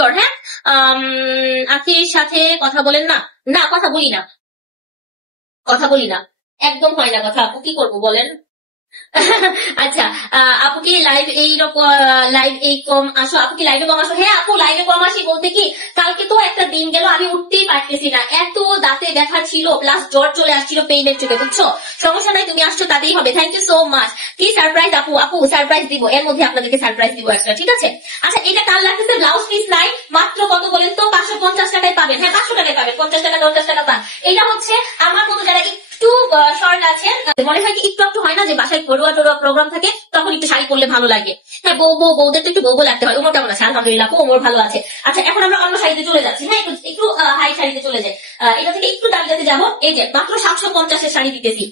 সুন্দর। হ্যাঁ, আখির সাথে কথা বলেন না? না, কথা বলি না, কথা বলি না, একদম হয় না কথা। আপু কি করবো বলেন? আচ্ছা, আপু কি লাইভ এই রকম লাইভ এই কম আসো? আপু কি লাইভে কম আসো? হ্যাঁ আপু, লাইভে কম আসি বলতে কি, কালকে তো একটা দিন গেল আমি উঠতেই পারতেছি না, এত দাঁতে ব্যথা ছিল, প্লাস জ্বর চলে আসছিল পেইনের চোখে, বুঝছো? সমস্যা নাই, তুমি আসছো তাতেই হবে। Thank you so much. কি সারপ্রাইজ আপু? আপু সারপ্রাইজ দিব, এর মধ্যে আপনাদেরকে সারপ্রাইজ দিব একটা, ঠিক আছে? আচ্ছা, এটা কাল লাগতেছে, ব্লাউজ পিস নাই, মাত্র কত বলেন তো? 550 টাকায় পাবেন। হ্যাঁ, 500 টাকায় পাবেন, 50 টাকা 50 টাকা পান। এটা হচ্ছে আমার মতো যারা একটু শর্ট আছে, মনে হয় কি একটু একটু হয় না যে বাসায় ঘরোয়া টোরোয়া প্রোগ্রাম থাকে, তখন একটু শাড়ি পরলে ভালো লাগে। হ্যাঁ, বউদের তো একটু বউ লাগতে হয়। ওমর কেমন আছে? আলহামদুলিল্লাহ, ওমর ভালো আছে। আচ্ছা, এখন আমরা অন্য শাড়িতে চলে যাচ্ছি। হ্যাঁ, একটু একটু হাই শাড়িতে চলে যাই। এটা থেকে একটু দাম যেতে যাবো। এই যে মাত্র 750-এর শাড়ি দিতেছি।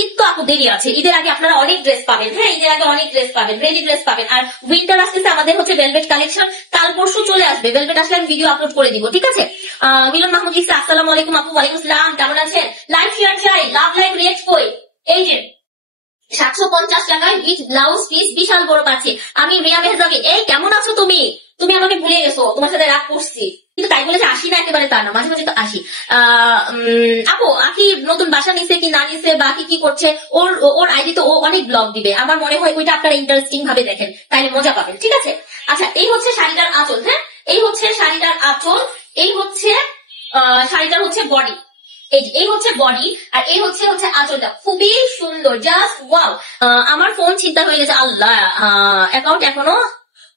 ঈদ তো আপু দেরি আছে, ঈদের আগে আপনারা অনেক ড্রেস পাবেন। হ্যাঁ, ঈদের আগে অনেক ড্রেস পাবেন, রেডি ড্রেস পাবেন। আর উইন্টার আসতেছে, আমাদের হচ্ছে ভেলভেট কালেকশন কাল পরশু চলে আসবে। ভেলভেট আসলে আমি ভিডিও আপলোড করে দিব, ঠিক আছে? মিলন মাহমুদ লিখছে, আসসালামু আলাইকুম আপু। ওয়ালাইকুম আসসালাম, কেমন আছেন? লাইভ শেয়ার চাই, লাভ লাইভ রিয়েক্ট কই? এই যে 750 টাকায় উইথ ব্লাউজ পিস, বিশাল বড় পাচ্ছি আমি। রিয়া মেহজাবি, এই কেমন আছো তুমি? তুমি আমাকে ভুলে গেছো, তোমার সাথে রাগ করছি, কিন্তু তাই বলে যে আসি না একেবারে তা না, মাঝে মাঝে তো আসি। আপু, আকি নতুন বাসা নিছে কি না নিছে, বা কি কি করছে, ওর ওর আইডি তো ও অনেক ব্লগ দিবে, আমার মনে হয় ওইটা আপনারা ইন্টারেস্টিং ভাবে দেখেন, তাইলে মজা পাবেন, ঠিক আছে? আচ্ছা, এই হচ্ছে শাড়িটার আঁচল। হ্যাঁ, এই হচ্ছে শাড়িটার আঁচল, এই হচ্ছে শাড়িটার হচ্ছে বডি, এই হচ্ছে বডি, আর এই হচ্ছে হচ্ছে আঁচলটা, খুবই সুন্দর, জাস্ট ওয়াও। আমার ফোন চিন্তা হয়ে গেছে, আল্লাহ, অ্যাকাউন্ট এখনো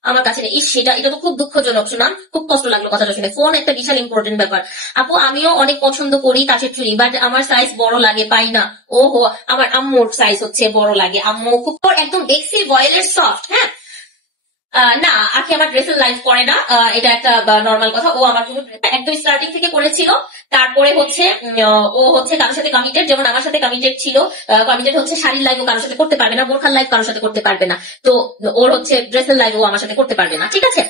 আমার কাছে নেই। সেটা এটা তো খুব দুঃখজনক, শুনাম, খুব কষ্ট লাগলো কথাটা শুনে। ফোন একটা বিশাল ইম্পর্টেন্ট ব্যাপার। আপু, আমিও অনেক পছন্দ করি কাছের চুড়ি, বাট আমার সাইজ বড় লাগে, পাই না। ওহো, আমার আম্মুর সাইজ হচ্ছে বড় লাগে, আম্মু খুব একদম দেখছি ভয়েলের সফট। হ্যাঁ, না, আখি আমার ড্রেসের লাইফ করে না, এটা একটা নর্মাল কথা। ও আমার কোনো একদম স্টার্টিং থেকে করেছিল, তারপরে হচ্ছে ও হচ্ছে কারোর সাথে কমিটেড, যেমন আমার সাথে কমিটেড ছিল। কমিটেড হচ্ছে শাড়ির লাইভ ও কারোর সাথে করতে পারবে না, বোরখার লাইভ কারোর সাথে করতে পারবে না, তো ওর হচ্ছে ড্রেসের লাইভ ও আমার সাথে করতে পারবে না, ঠিক আছে?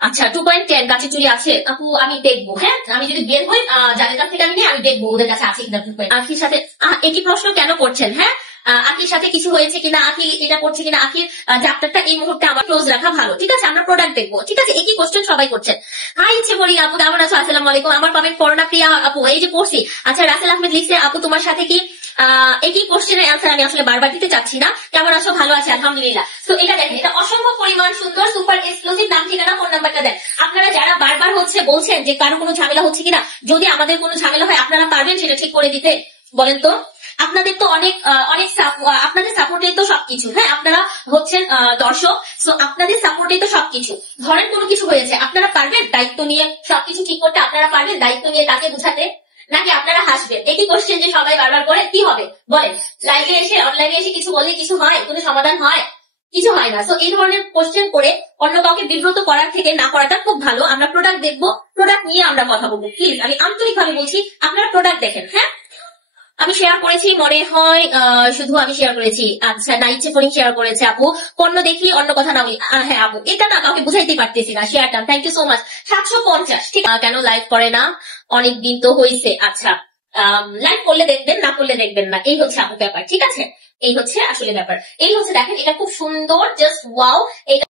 আচ্ছা, 2.10 গাছের চুড়ি আছে আপু, আমি দেখবো। হ্যাঁ, আমি যদি বের হই, যাদের কাছ থেকে আমি নিই, আমি দেখবো ওদের কাছে আছে কিনা। আখির সাথে একই প্রশ্ন কেন করছেন? হ্যাঁ, আখির সাথে কিছু হয়েছে কিনা, আখি এটা করছে কিনা, আখির চ্যাপ্টারটা এই মুহূর্তে আমার ক্লোজ রাখা ভালো, ঠিক আছে? আমরা প্রোডাক্ট দেখবো, ঠিক আছে? একই কোশ্চেন সবাই করছেন। হাই ইচ্ছে বলি, আপু কেমন আছো? আসসালামু আলাইকুম। আমার কমেন্ট পড়ো না প্রিয়া আপু? এই যে পড়ছি। আচ্ছা, রাসেল আহমেদ লিখছে, আপু তোমার সাথে কি একই কোশ্চেনের অ্যান্সার আমি আসলে বারবার দিতে চাচ্ছি না। কেমন আছো? ভালো আছে, আলহামদুলিল্লাহ। তো এটা দেখেন, এটা অসম্ভব পরিমাণ সুন্দর, সুপার এক্সক্লুসিভ। নাম ঠিকানা ফোন নাম্বারটা দেন। আপনারা যারা বারবার হচ্ছে বলছেন যে কারো কোনো ঝামেলা হচ্ছে কিনা, যদি আমাদের কোনো ঝামেলা হয় আপনারা পারবেন সেটা ঠিক করে দিতে? বলেন তো। আপনাদের তো অনেক অনেক আপনাদের সাপোর্টে তো সবকিছু। হ্যাঁ, আপনারা হচ্ছেন দর্শক, তো আপনাদের সাপোর্টে তো সবকিছু। ধরেন কোনো কিছু হয়েছে, আপনারা পারবেন দায়িত্ব নিয়ে সবকিছু ঠিক করতে? আপনারা পারবেন দায়িত্ব নিয়ে তাকে বুঝাতে? নাকি আপনারা হাসবেন? একই কোশ্চেন যে সবাই বারবার করে, কি হবে বলেন? লাইভে এসে, অনলাইনে এসে কিছু বললে কিছু হয়? কোনো সমাধান হয়? কিছু হয় না। তো এই ধরনের কোশ্চেন করে অন্য কাউকে বিব্রত করার থেকে না করাটা খুব ভালো। আমরা প্রোডাক্ট দেখবো, প্রোডাক্ট নিয়ে আমরা কথা বলবো। প্লিজ, আমি আন্তরিকভাবে বলছি, আপনারা প্রোডাক্ট দেখেন। হ্যাঁ, আমি শেয়ার করেছি মনে হয়, শুধু আমি শেয়ার করেছি। আচ্ছা, না, ইচ্ছে করে শেয়ার করেছে আপু। পণ্য দেখি, অন্য কথা না। হ্যাঁ আপু, এটা না কাউকে বুঝাইতে পারতেছি না, শেয়ারটা। Thank you so much. 750, ঠিক। কেন লাইভ করে না? অনেক দিন তো হয়েছে। আচ্ছা, লাইভ করলে দেখবেন, না করলে দেখবেন না, এই হচ্ছে আপু ব্যাপার, ঠিক আছে? এই হচ্ছে আসলে ব্যাপার। এই হচ্ছে দেখেন, এটা খুব সুন্দর, জাস্ট ওয়াও।